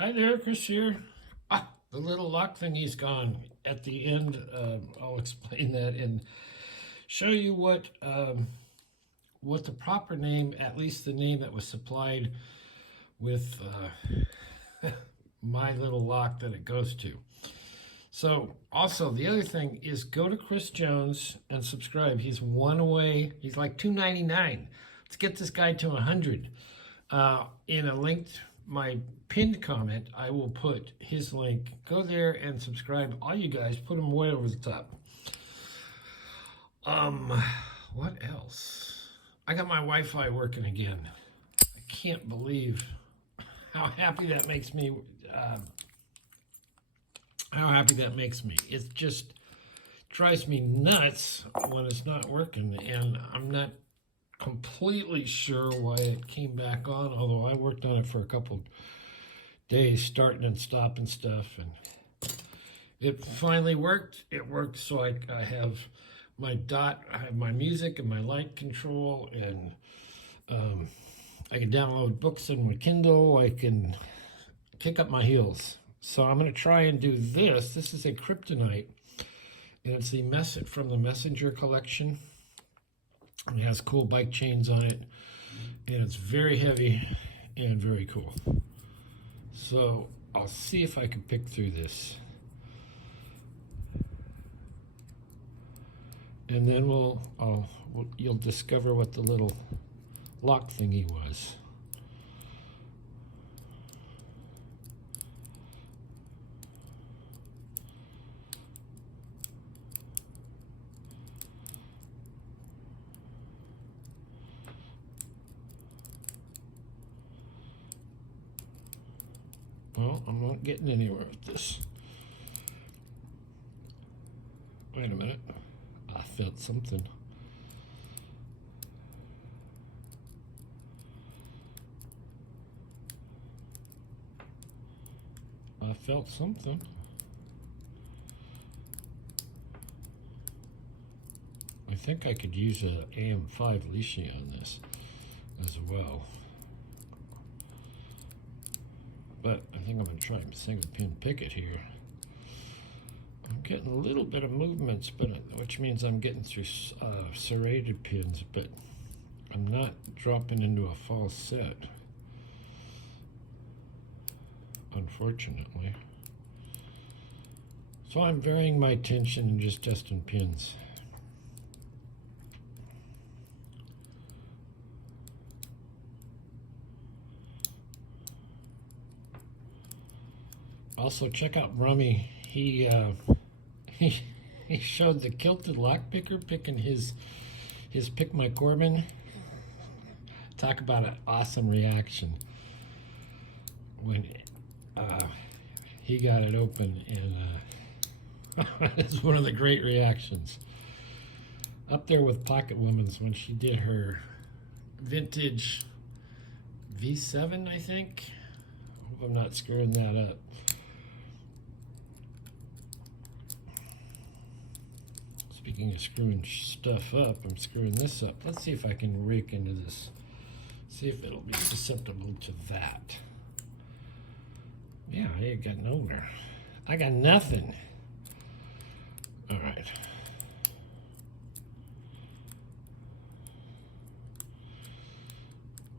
Hi there, Chris here. The little lock thingy's gone. At the end, I'll explain that and show you what the proper name, at least the name that was supplied with my little lock that it goes to. So, also the other thing is go to Chris Jones and subscribe. He's one away. He's like $2.99. Let's get this guy to 100. In a linked my pinned comment, I will put his link. Go there and subscribe. All you guys, put him way over the top. What else? I got my Wi-Fi working again. I can't believe how happy that makes me. How happy that makes me. It just drives me nuts when it's not working, and I'm not completely sure why it came back on, although I worked on it for a couple days, starting and stopping stuff, and it finally worked. It worked, so I have my dot, I have my music and my light control, and I can download books in my Kindle. I can kick up my heels. So I'm going to try and do this. This is a Kryptonite, and it's the from the Messenger collection. It has cool bike chains on it, and it's very heavy and very cool. So I'll see if I can pick through this. And then you'll discover what the little lock thingy was. Well, I'm not getting anywhere with this. Wait a minute. I felt something. I felt something. I think I could use a AM5 leashing on this as well. But I think I'm going to try a single pin picket here. I'm getting a little bit of movements, which means I'm getting through serrated pins, but I'm not dropping into a false set, unfortunately. So I'm varying my tension and just testing pins. Also, check out Rummy. He showed the kilted lockpicker picking his Pick My Corbin. Talk about an awesome reaction when he got it open, and it's one of the great reactions. Up there with Pocket Woman's when she did her vintage V7, I think. Hope I'm not screwing that up. Speaking of screwing stuff up, I'm screwing this up. Let's see if I can rake into this. See if it'll be susceptible to that. Yeah, I ain't got nowhere. I got nothing. All right.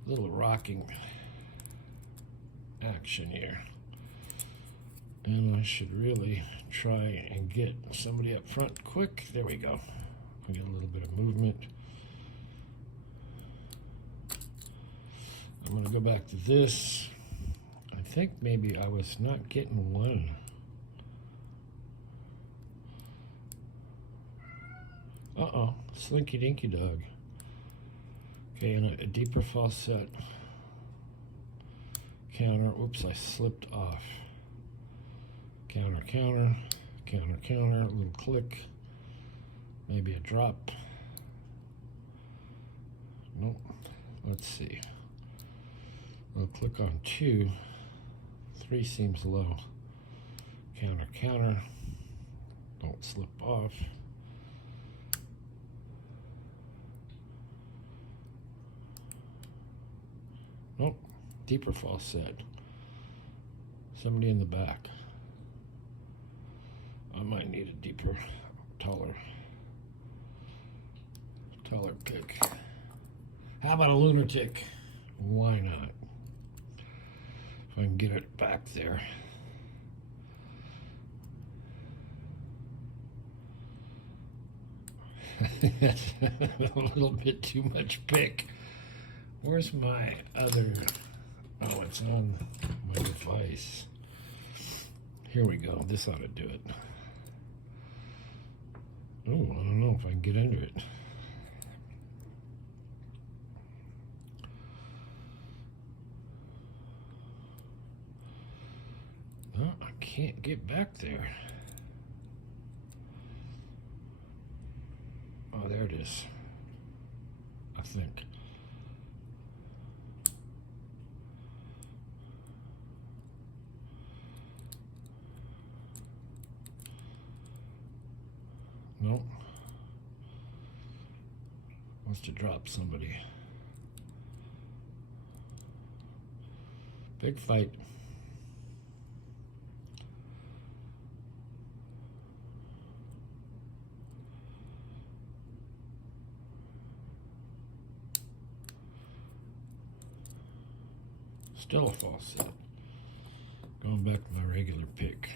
Little rocking action here. And I should really try and get somebody up front quick. There we go. I get a little bit of movement. I'm going to go back to this. I think maybe I was not getting one. Uh-oh, Slinky Dinky Dog. Okay, and a deeper falset counter. Oops, I slipped off. Counter, counter, counter, counter, a little click, maybe a drop. Nope. Let's see. A little click on 2. 3 seems low. Counter, counter. Don't slip off. Nope. Deeper falset. Somebody in the back. I might need a deeper, taller pick. How about a lunatic? Why not? If I can get it back there. That's a little bit too much pick. Where's my other? Oh, it's on my device. Here we go. This ought to do it. Oh, I don't know if I can get into it. No, I can't get back there. Oh, there it is. I think. Nope. Wants to drop somebody. Big fight. Still a false set. Going back to my regular pick.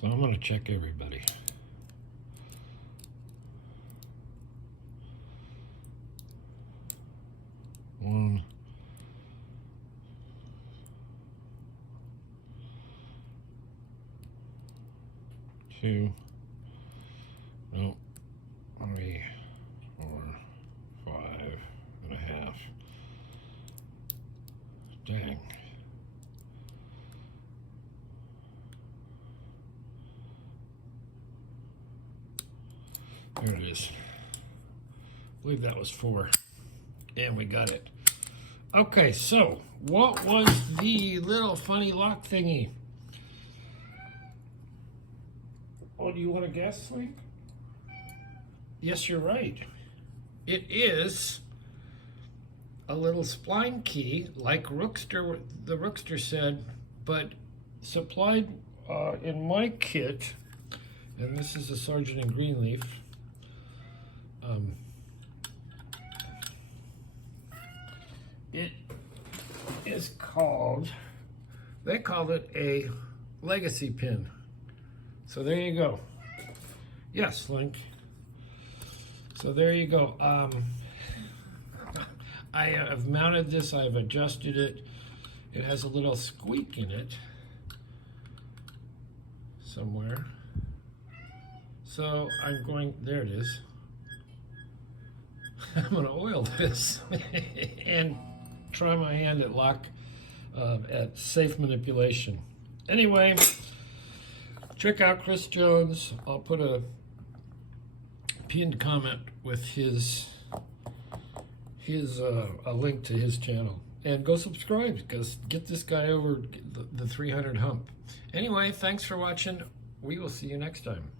So I'm going to check everybody. One. Two. Nope. 3, 4, 5.5. Dang. There it is. I believe that was 4. And we got it. Okay, so what was the little funny lock thingy? Oh, do you want to guess, Link? Yes, you're right. It is a little spline key, like the Rookster said, but supplied in my kit. And this is a Sergeant in Greenleaf. It is called, they called it a legacy pin. So there you go. Yes, Link. So there you go. I have mounted this, I've adjusted it. It has a little squeak in it somewhere. So I'm going, there it is. I'm going to oil this and try my hand at at safe manipulation. Anyway, check out Chris Jones. I'll put a pinned comment with a link to his channel. And go subscribe, because get this guy over the 300 hump. Anyway, thanks for watching. We will see you next time.